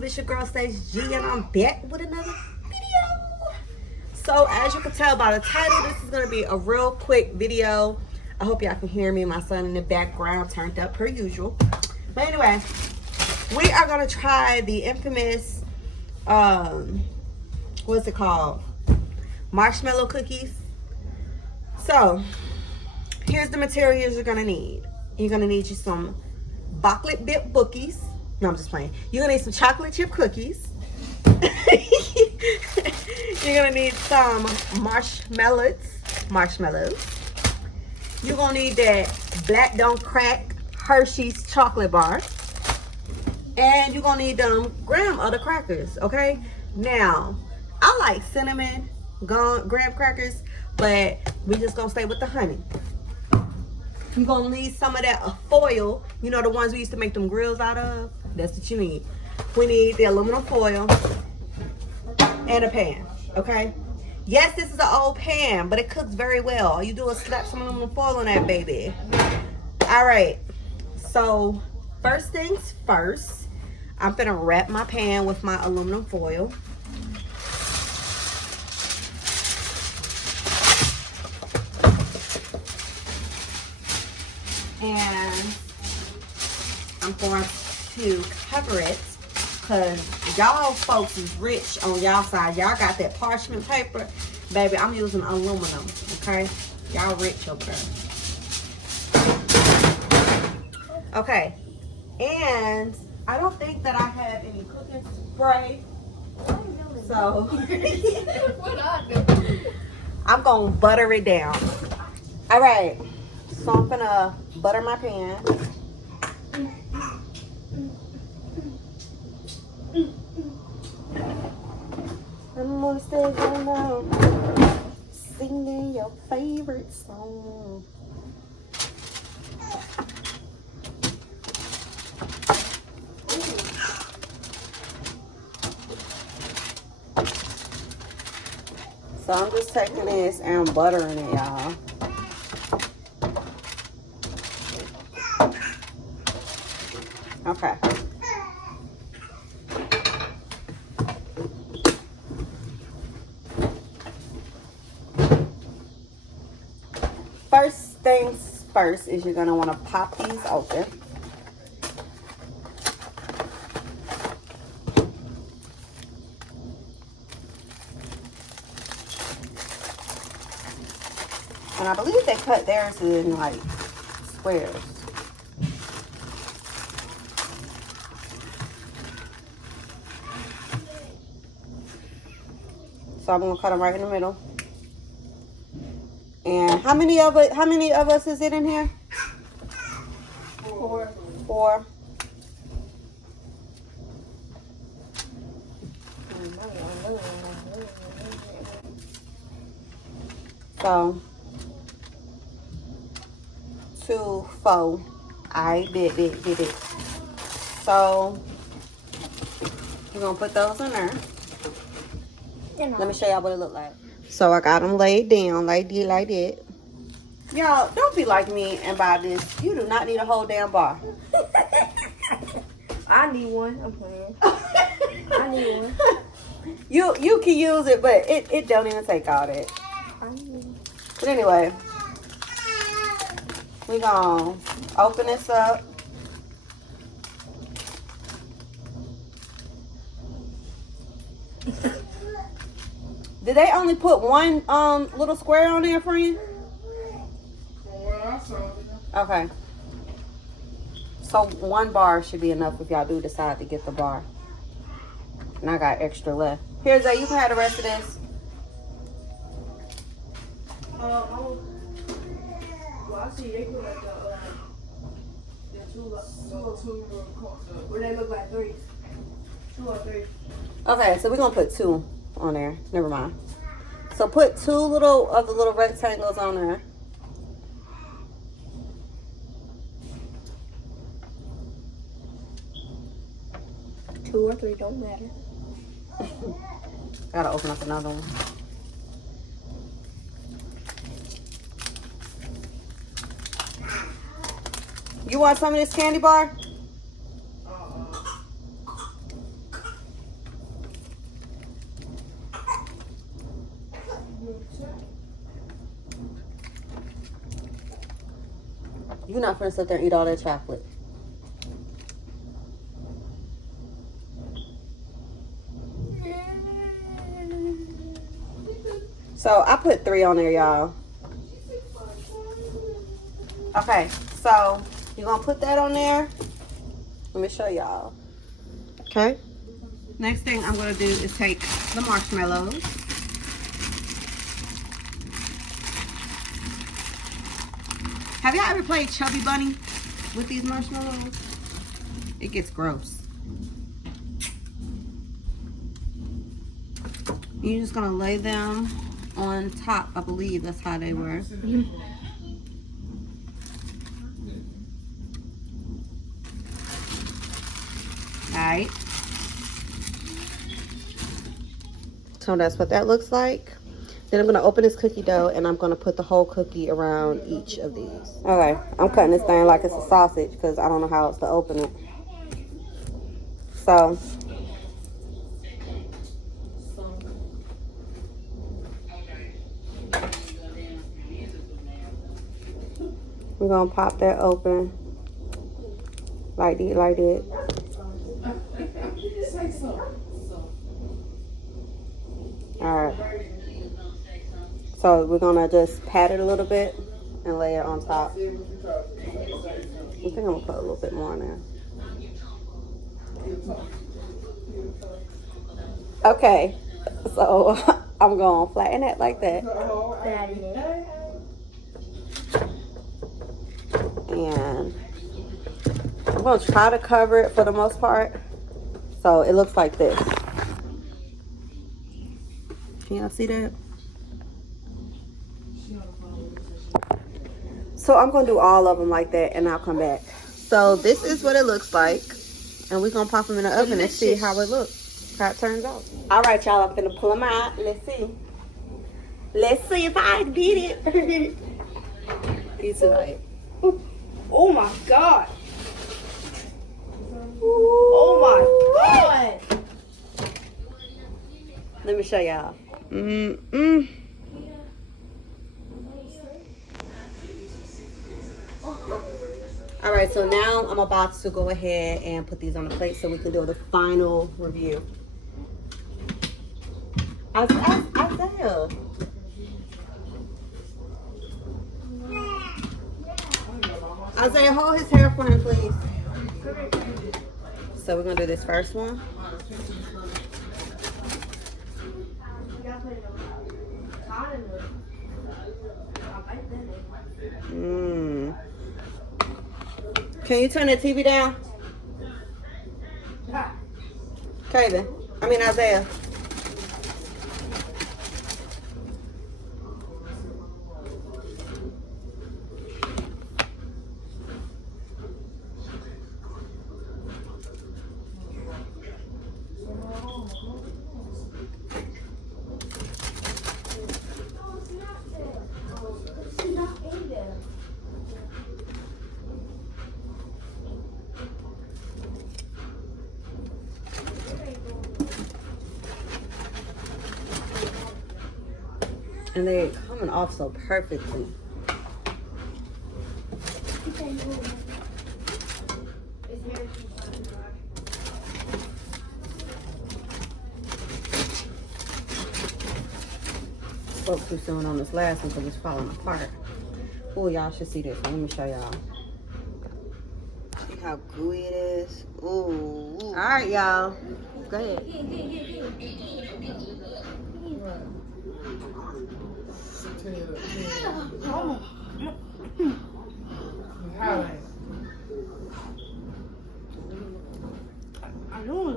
YouTube? It's your girl Stage G, and I'm back with another video. So as you can tell by the title, this is going to be a real quick video. I hope y'all can hear me. My son in the background turned up per usual. But anyway, we are going to try the infamous, what's it called? Marshmallow cookies. So here's the materials you're going to need. You're going to need you some chocolate dip cookies. No, I'm just playing. You're going to need some chocolate chip cookies. You're going to need some marshmallows. You're going to need that Black Don't Crack Hershey's chocolate bar. And you're going to need them graham of the crackers, okay? Now, I like cinnamon graham crackers, but we just going to stay with the honey. You're going to need some of that foil. You know, the ones we used to make them grills out of? That's what you need. We need the aluminum foil and a pan, okay? Yes, this is an old pan, but it cooks very well. All you do is slap some aluminum foil on that baby. All right. So, first things first, I'm going to wrap my pan with my aluminum foil. And I'm going to cover it because y'all folks is rich on y'all side. Y'all got that parchment paper. Baby, I'm using aluminum, okay? Y'all rich over there. Okay, and I don't think that I have any cooking spray. So, I'm going to butter it down. All right. So I'm gonna butter my pan. I'm on the stage right now, singing your favorite song. So I'm just taking this and buttering it, y'all. Okay. First things first is you're going to want to pop these open. And I believe they cut theirs in like squares. So I'm gonna cut them right in the middle. And how many of us is it in here? Four. So 2, 4. I did it. So we're gonna put those in there. Let me show y'all what it look like. So I got them laid down like that. Y'all, don't be like me and buy this. You do not need a whole damn bar. I need one. I'm playing. I need one. You can use it, but it don't even take all that. I need one. But anyway, we gonna open this up. Did they only put one little square on there, friend? Okay. So 1 bar should be enough if y'all do decide to get the bar. And I got extra left. Here's you can have the rest of this. Well, I see they put like the two, where they look like 3. 2 or 3. Okay, so we're gonna put 2 on there. Never mind. So put 2 of the little rectangles on there. Two or 3 don't matter. Gotta open up another one. You want some of this candy bar? You're not gonna sit there and eat all that chocolate. So I put 3 on there, y'all. Okay, so you're gonna put that on there. Let me show y'all. Okay. Next thing I'm gonna do is take the marshmallows. Have y'all ever played Chubby Bunny with these marshmallows? It gets gross. You're just gonna lay them on top. I believe that's how they were. Alright. So that's what that looks like. Then I'm gonna open this cookie dough and I'm gonna put the whole cookie around each of these. Okay, I'm cutting this thing like it's a sausage because I don't know how else to open it. So we're gonna pop that open like that. Alright. So we're gonna just pat it a little bit and lay it on top. I think I'm gonna put a little bit more in there. Okay, so I'm gonna flatten it like that. And I'm gonna try to cover it for the most part. So it looks like this. Can y'all see that? So I'm gonna do all of them like that and I'll come back. So this is what it looks like. And we're gonna pop them in the oven and see how it looks, how it turns out. All right, y'all, I'm gonna pull them out. Let's see. Let's see if I did it. It's like, Oh my god. Oh my god. let me show y'all. All right, so now I'm about to go ahead and put these on the plate so we can do the final review. Isaiah. Isaiah, hold his hair for him, please. So we're gonna do this first one. Can you turn the TV down? Isaiah. And they're coming off so perfectly. Spoke too soon on this last one because it's falling apart. Oh, y'all should see this. Let me show y'all. See how gooey it is? Ooh. All right, y'all. Go ahead. I knew it was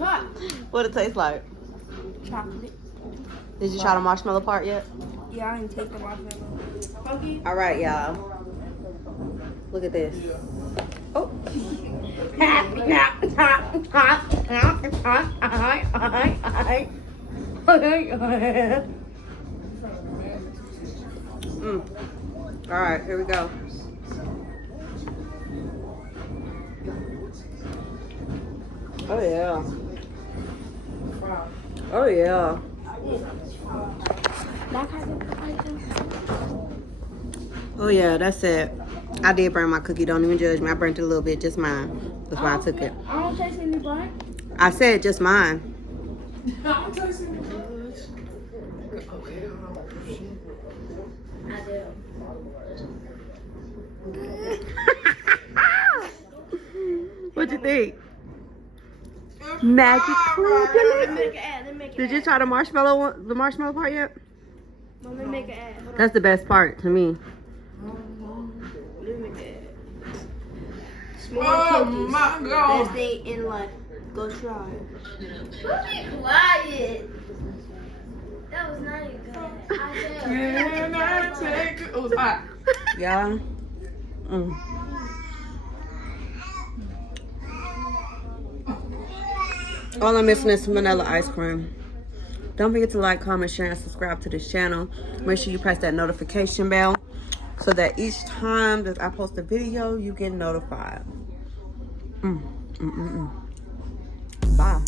hot. What it tastes like? Chocolate. Did you try the marshmallow part yet? Yeah, I didn't take the marshmallow. All right, y'all. Look at this. Oh. All right, here we go. Oh yeah. Oh yeah. Oh yeah, that's it. I did burn my cookie. Don't even judge me. I burnt it a little bit, just mine. That's why I took it. I don't taste any burnt. I said just mine. I do. What you think? Magic Let me make an ad. Let me make an Did you try the marshmallow part yet? Let me make an ad. Hold on. That's the best part to me. Let me make an ad. Small cookies. my God. Best thing in life. Go try it. Be quiet. That was not even good. Can I take it? It was hot. Yeah. All I'm missing is vanilla ice cream. Don't forget to like, comment, share, and subscribe to this channel. Make sure you press that notification bell so that each time that I post a video, you get notified. Bye.